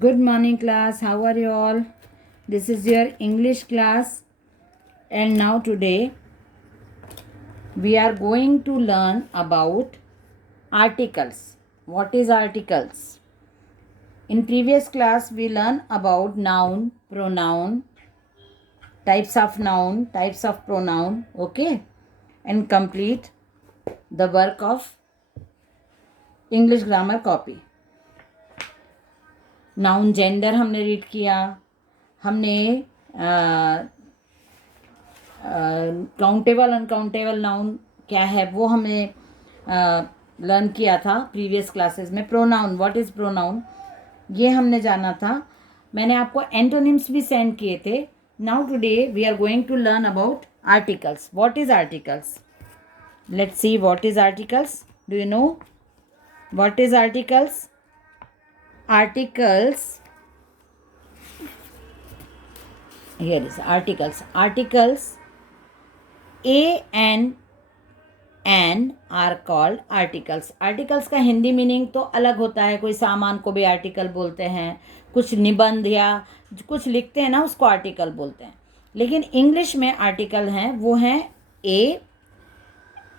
Good morning, class. How are you all? This is your English class, and now today we are going to learn about articles. What is articles? In previous class, we learned about noun, pronoun, types of pronoun, okay, and complete the work of English grammar copy. Noun gender हमने read किया, हमने countable uncountable noun क्या है वो हमने learn किया था previous classes में. प्रोनाउन, व्हाट इज़ प्रोनाउन, ये हमने जाना था. मैंने आपको एंटोनिम्स भी सेंड किए थे. Now today we are going to learn about articles. What is articles? Let's see what is articles. Do you know what is articles? Articles, here is articles a and an are called articles. articles का Hindi meaning तो अलग होता है. कोई सामान को भी article बोलते हैं, कुछ निबंध या कुछ लिखते हैं ना उसको आर्टिकल बोलते हैं. लेकिन इंग्लिश में आर्टिकल हैं वो हैं ए,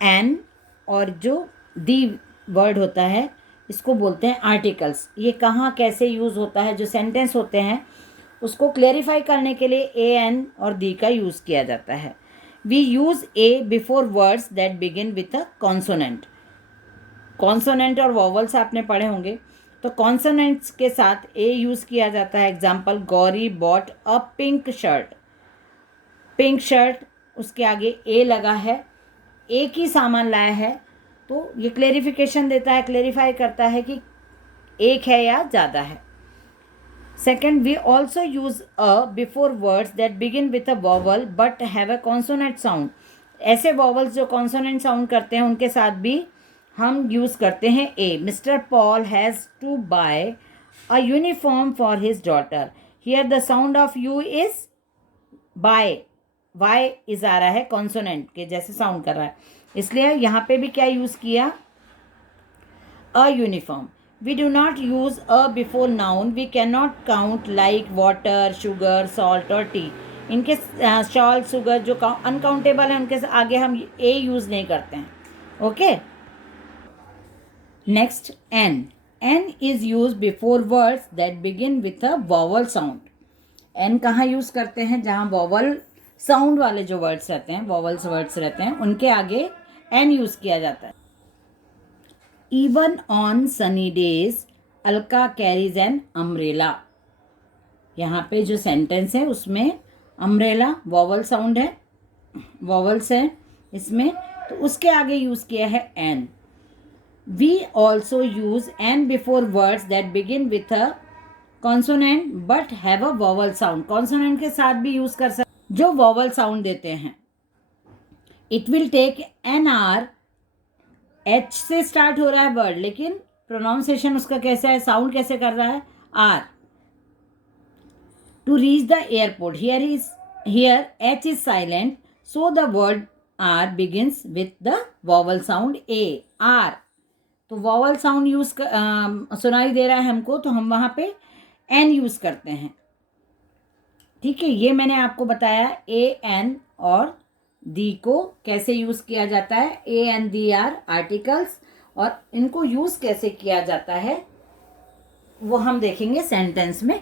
एन और जो दी वर्ड होता है इसको बोलते हैं आर्टिकल्स. ये कहाँ कैसे यूज़ होता है, जो सेंटेंस होते हैं उसको क्लेरिफाई करने के लिए ए, एन और दी का यूज़ किया जाता है. We use a before words that begin with a consonant. Consonant और वॉवल्स आपने पढ़े होंगे, तो कॉन्सोनेंट्स के साथ ए यूज़ किया जाता है. Example, Gauri bought a pink shirt. Pink shirt, उसके आगे ए लगा है, एक ही सामान लाया है, तो ये क्लेरिफिकेशन देता है, क्लेरिफाई करता है कि एक है या ज़्यादा है. Second, we also use a before words that begin with a vowel but have a consonant sound. ऐसे वॉवल्स जो कॉन्सोनेंट साउंड करते हैं उनके साथ भी हम यूज़ करते हैं A. Mister Paul has to buy a uniform for his daughter. Here the sound of U is by. Y is आ रहा है, कॉन्सोनेंट के जैसे साउंड कर रहा है, इसलिए यहाँ पे भी क्या यूज़ किया, a uniform. We do not use a before noun. We can not count like water, sugar, salt और टी. इनके सॉल्ट, शुगर जो अनकाउंटेबल है उनके आगे हम ए यूज़ नहीं करते हैं. Okay. Next, an. An is use before words that begin with a vowel sound. An कहाँ यूज़ करते हैं? जहाँ वॉवल साउंड वाले जो वर्ड्स रहते हैं, वॉवल्स वर्ड्स रहते हैं, उनके आगे एन यूज़ किया जाता है. Even on sunny days Alka carries an umbrella. यहाँ पे जो सेंटेंस है उसमें अम्ब्रेला वॉवल साउंड है, वॉवल्स है इसमें, तो उसके आगे यूज़ किया है an. We also use an before words that begin with a consonant but have a vowel sound. Consonant के साथ भी यूज़ कर सकते जो वॉवल साउंड देते हैं. It will take an hour. H से स्टार्ट हो रहा है वर्ड, लेकिन प्रोनाउंसिएशन उसका कैसा है, साउंड कैसे कर रहा है, hour. To reach the airport. Here H is silent, so the word hour begins with the vowel sound a, hour. तो वॉवल साउंड यूज सुनाई दे रहा है हमको, तो हम वहां पे एन यूज करते हैं. ठीक है, ये मैंने आपको बताया ए, एन और दी को कैसे यूज़ किया जाता है. A N the are articles, और इनको यूज़ कैसे किया जाता है वो हम देखेंगे सेंटेंस में.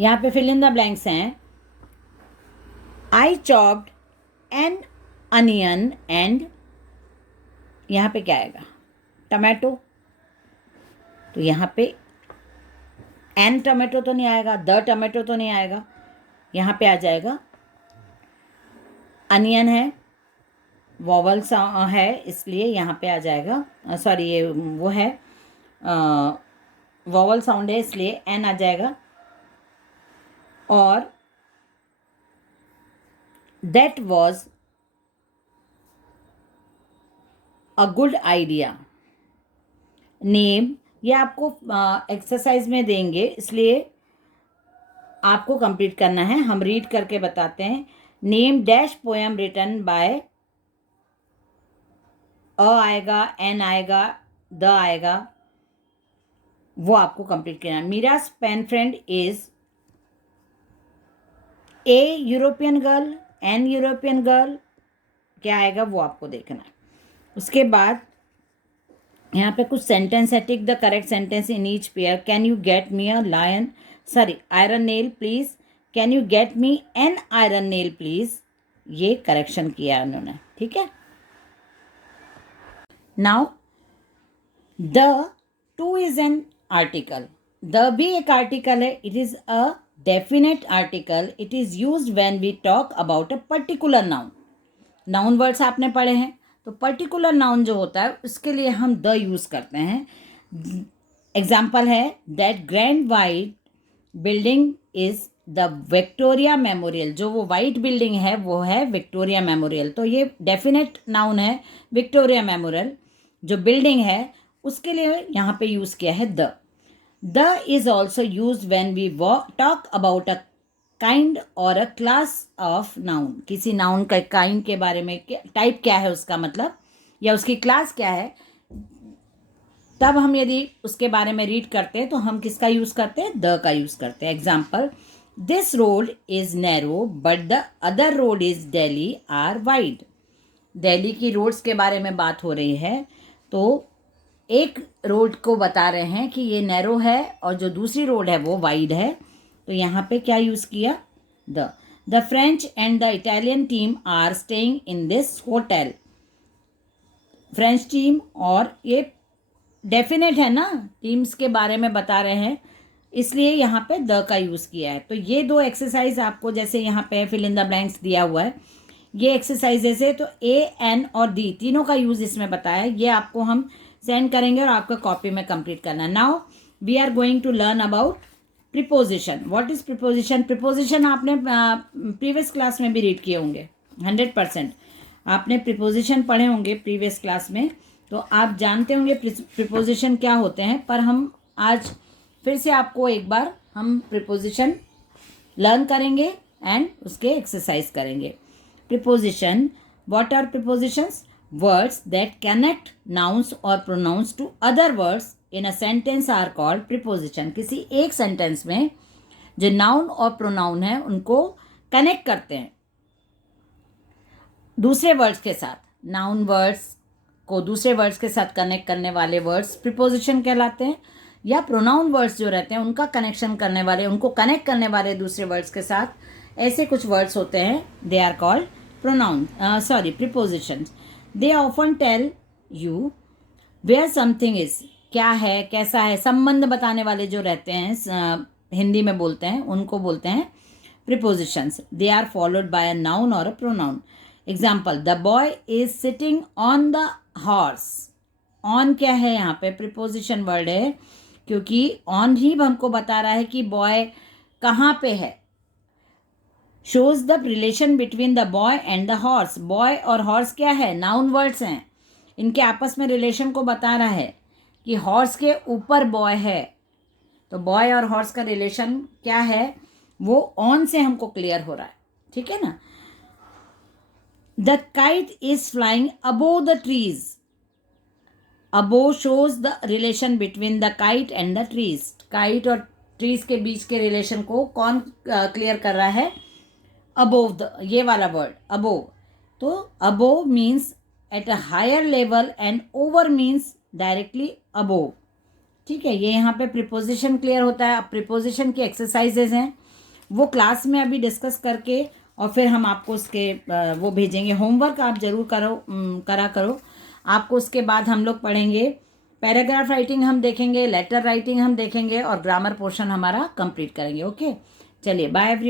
यहाँ पे फिल इन द ब्लैंक्स हैं. आई चॉप्ड एन अनियन एंड, यहाँ पे क्या आएगा, टमाटो. तो यहाँ पे एन टमाटो तो नहीं आएगा, द टमाटो तो नहीं आएगा, यहाँ पे आ जाएगा अनियन है, वॉवल है, इसलिए यहाँ पे आ जाएगा, सॉरी ये वो है वॉवल साउंड है इसलिए एन आ जाएगा. और that was a good idea. Name, ये आपको एक्सरसाइज में देंगे इसलिए आपको कंप्लीट करना है. हम रीड करके बताते हैं. Name dash poem written by, a आएगा, एन आएगा, द आएगा, वो आपको कंप्लीट करना है। Meera's pen friend is a European girl, an European girl, क्या आएगा वो आपको देखना है। उसके बाद यहाँ पे कुछ सेंटेंस है, tick the correct sentence in each pair. Can you get me a lion sorry iron nail please, can you get me an iron nail please, ये करेक्शन किया उन्होंने, ठीक है। Now the too is an article, the भी एक article है, it is a definite article, it is used when we talk about a particular noun. Noun words आपने पढ़े हैं, तो पर्टिकुलर नाउन जो होता है उसके लिए हम द यूज़ करते हैं। एग्जाम्पल है that grand white building is the Victoria Memorial, जो वो वाइट बिल्डिंग है वो है विक्टोरिया मेमोरियल, तो ये डेफिनेट नाउन है विक्टोरिया मेमोरियल, जो बिल्डिंग है उसके लिए यहाँ पे यूज़ किया है the. The is also use when we talk about a kind or a class of noun, किसी नाउन का काइंड के बारे में, टाइप क्या है उसका मतलब, या उसकी क्लास क्या है, तब हम यदि उसके बारे में रीड करते हैं तो हम किसका यूज़ करते हैं, द का यूज़ करते हैं। Example this road is narrow but the other road is Delhi are wide. Delhi की रोड्स के बारे में बात हो रही है, तो एक रोड को बता रहे हैं कि ये नैरो है और जो दूसरी रोड है वो वाइड है, तो यहाँ पे क्या यूज़ किया, the French and the Italian team are staying in this hotel. French team, और ये डेफिनेट है ना, टीम्स के बारे में बता रहे हैं, इसलिए यहाँ पे द का यूज़ किया है। तो ये दो एक्सरसाइज आपको, जैसे यहाँ पे फिल इन द ब्लैंक्स दिया हुआ है, ये एक्सरसाइजेस है, तो ए एन और दी तीनों का यूज़ इसमें बताया है, ये आपको हम सेंड करेंगे और आपका कॉपी में कंप्लीट करना है। Now we are going to learn about preposition. What is preposition? Preposition आपने प्रीवियस क्लास में भी रीड किए होंगे, 100% आपने प्रीपोजिशन पढ़े होंगे प्रीवियस क्लास में, तो आप जानते होंगे प्रीपोजिशन क्या होते हैं, पर हम आज फिर से आपको एक बार हम प्रीपोजिशन लर्न करेंगे एंड उसके एक्सरसाइज करेंगे। Preposition, what are prepositions? Words that connect nouns or pronouns to other words in a sentence are called preposition। किसी एक सेंटेंस में जो नाउन और प्रोनाउन है उनको कनेक्ट करते हैं दूसरे वर्ड्स के साथ, नाउन वर्ड्स को दूसरे वर्ड्स के साथ कनेक्ट करने वाले वर्ड्स प्रीपोजिशन कहलाते हैं, या प्रोनाउन वर्ड्स जो रहते हैं उनका कनेक्शन करने वाले, उनको कनेक्ट करने वाले दूसरे वर्ड्स के साथ, ऐसे कुछ वर्ड्स होते हैं, they are called prepositions. They often tell you where something is, क्या है, कैसा है, संबंध बताने वाले जो रहते हैं, हिंदी में बोलते हैं, उनको बोलते हैं prepositions। They are followed by a noun or a pronoun। Example, the boy is sitting on the horse। on क्या है यहाँ पे? preposition word है, क्योंकि on ही हमको बता रहा है कि बॉय कहाँ पे है। shows the relation between the boy and the horse। boy और horse क्या है? noun words हैं, इनके आपस में रिलेशन को बता रहा है कि हॉर्स के ऊपर बॉय है, तो बॉय और हॉर्स का रिलेशन क्या है वो ऑन से हमको क्लियर हो रहा है, ठीक है ना। The kite is flying above the trees. Above shows the relation between the kite and the trees. Kite और ट्रीज के बीच के रिलेशन को कौन क्लियर कर रहा है? अबोव द, ये वाला वर्ड अबोव। तो above means at a higher level and over means directly above, ठीक है। ये यहाँ पे प्रीपोजिशन क्लियर होता है। अब प्रीपोजिशन की एक्सरसाइजेज हैं, वो क्लास में अभी डिस्कस करके और फिर हम आपको उसके वो भेजेंगे। होमवर्क आप जरूर करा करो। आपको उसके बाद हम लोग पढ़ेंगे पैराग्राफ राइटिंग, हम देखेंगे लेटर राइटिंग हम देखेंगे, और ग्रामर पोर्शन हमारा कंप्लीट करेंगे। ओके, चलिए बाय एवरी।